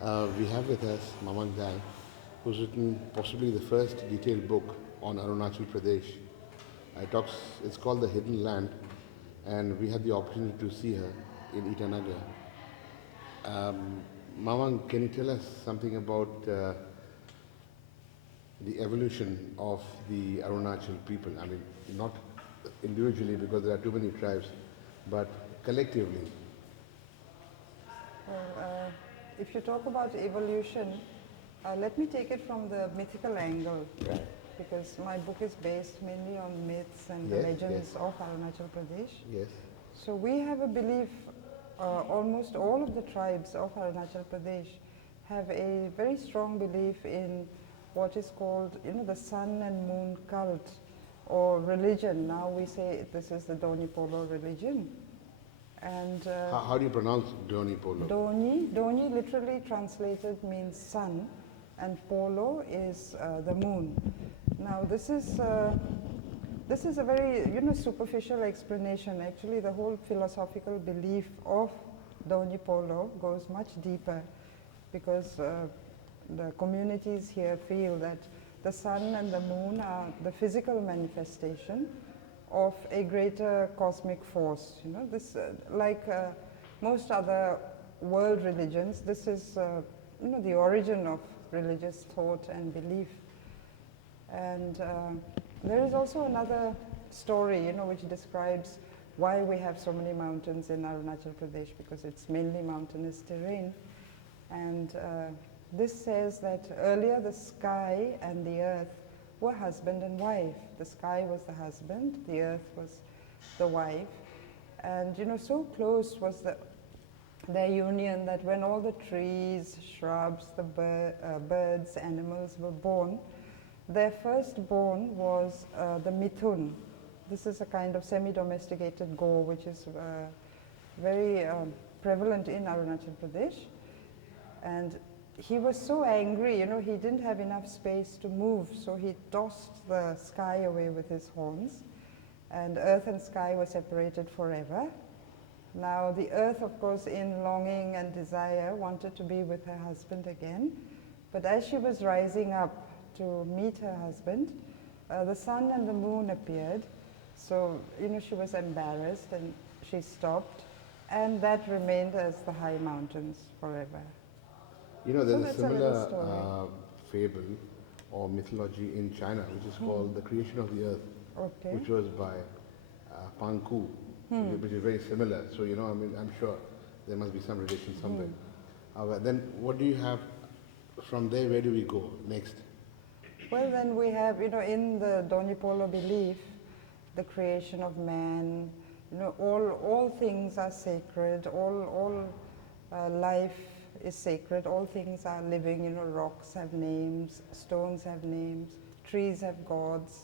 We have with us Mamang Dai, who's written possibly the first detailed book on Arunachal Pradesh. It's called The Hidden Land, and we had the opportunity to see her in Itanagar. Mamang, can you tell us something about the evolution of the Arunachal people? I mean, not individually because there are too many tribes, but collectively. Well, if you talk about evolution, let me take it from the mythical angle, Right. because my book is based mainly on myths and the Yes, legends yes. of Arunachal Pradesh. Yes. So we have a belief, almost all of the tribes of Arunachal Pradesh have a very strong belief in what is called, the sun and moon cult or religion. Now we say this is the Dony Polo religion. And How do you pronounce Dony Polo? Dony literally translated means sun, and Polo is the moon. Now this is a very superficial explanation. Actually, the whole philosophical belief of Dony Polo goes much deeper, because the communities here feel that the sun and the moon are the physical manifestation of a greater cosmic force. This like most other world religions, this is the origin of religious thought and belief. And there is also another story, which describes why we have so many mountains in Arunachal Pradesh, because it's mainly mountainous terrain. And this says that earlier the sky and the earth were husband and wife. The sky was the husband, the earth was the wife. And so close was their union that when all the trees, shrubs, the birds, animals were born, their firstborn was the mithun. This is a kind of semi-domesticated goat which is very prevalent in Arunachal Pradesh. And he was so angry, he didn't have enough space to move, so he tossed the sky away with his horns, and earth and sky were separated forever. Now the earth, of course, in longing and desire, wanted to be with her husband again, but as she was rising up to meet her husband, the sun and the moon appeared, so she was embarrassed and she stopped, and that remained as the high mountains forever. There's a similar fable or mythology in China, which is called The Creation of the Earth, which was by Pangku, which is very similar. So, I'm sure there must be some relation somewhere. Then what do you have from there? Where do we go next? Well, then we have, in the Dony Polo belief, the creation of man, all things are sacred, all life is sacred, all things are living, rocks have names, stones have names, trees have gods.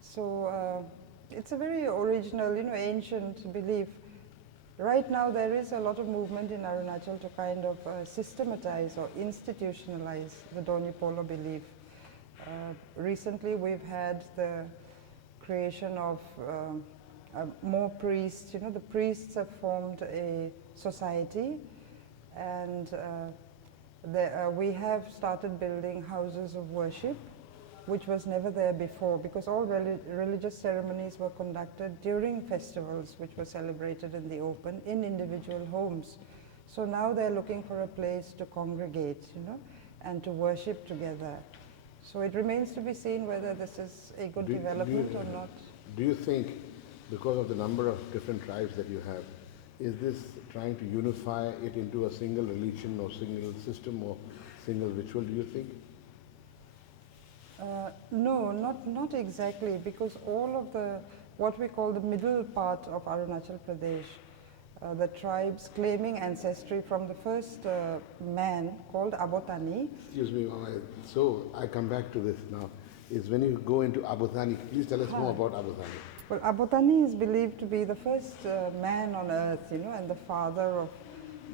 So it's a very original, ancient belief. Right now there is a lot of movement in Arunachal to kind of systematize or institutionalize the Dony Polo belief. Recently we've had the creation of more priests. The priests have formed a society, and we have started building houses of worship, which was never there before, because all religious ceremonies were conducted during festivals which were celebrated in the open in individual homes. So now they're looking for a place to congregate, and to worship together. So it remains to be seen whether this is a good development or not. Do you think, because of the number of different tribes that you have, is this trying to unify it into a single religion or single system or single ritual, do you think? No, not exactly, because all of what we call the middle part of Arunachal Pradesh, the tribes claiming ancestry from the first man called Abotani. Excuse me, so I come back to this now, is when you go into Abotani, please tell us more about Abotani. Well, Abotani is believed to be the first man on earth, and the father of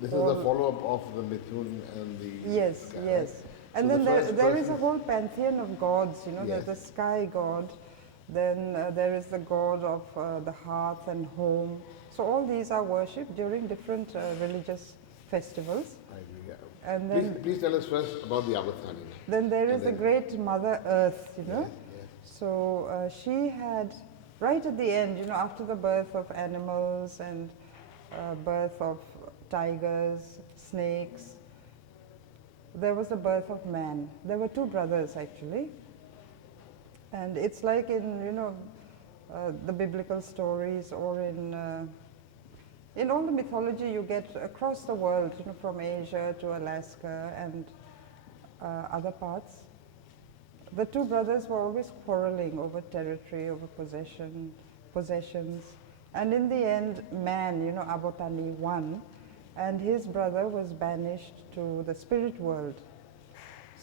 This is the follow-up of the Mithun and the Yes, sky, yes. Right? And So then there is a whole pantheon of gods, Yes. there's the sky god, then there is the god of the hearth and home. So all these are worshipped during different religious festivals. I agree, yeah. And then Please tell us first about the Abathani. then there is the great Mother Earth, you know. Yes, yes. So she had, right at the end, you know, after the birth of animals and birth of tigers, snakes, there was the birth of man. There were two brothers actually. And it's like in, you know, the biblical stories or in all the mythology you get across the world, you know, from Asia to Alaska and other parts. The two brothers were always quarreling over territory, over possessions. And in the end, man, you know, Abotani won, and his brother was banished to the spirit world.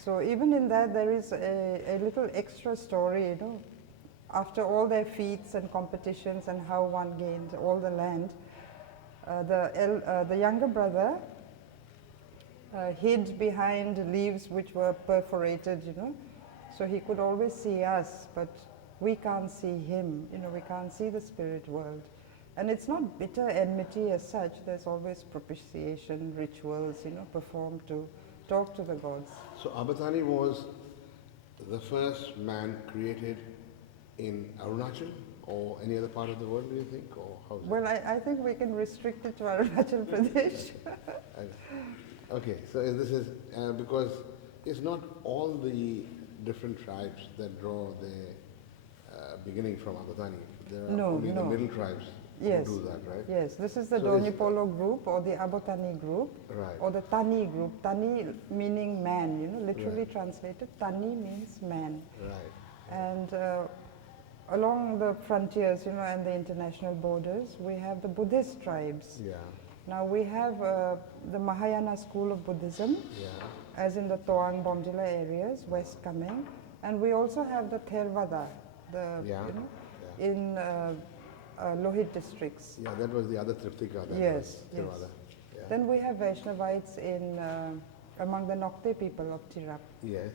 So even in that, there is a little extra story, you know, after all their feats and competitions and how one gained all the land. The younger brother hid behind leaves which were perforated, you know, so he could always see us, but we can't see him, you know, we can't see the spirit world. And it's not bitter enmity as such, there's always propitiation, rituals, you know, performed to talk to the gods. So Abathani was the first man created in Arunachal or any other part of the world, do you think? Or how is it? Well, I think we can restrict it to Arunachal Pradesh. Okay, so this is because it's not all the different tribes that draw their beginning from Abathani. There are only the middle tribes who do that, right? Yes, this is the So Dony Polo group or the Abotani group, right. or the Tani group. Tani meaning man, you know, literally Right. translated. Tani means man. Right. And along the frontiers, you know, and the international borders, we have the Buddhist tribes. Yeah. Now we have the Mahayana school of Buddhism, Yeah. as in the Toang Bondila areas, west coming, and we also have the Theravada, the Yeah. you know, in Lohit districts. Yeah, that was the other Triptika. That Yes, was yes. Theravada. Yeah. Then we have Vaishnavites in among the Nokte people of Tirap. Yes.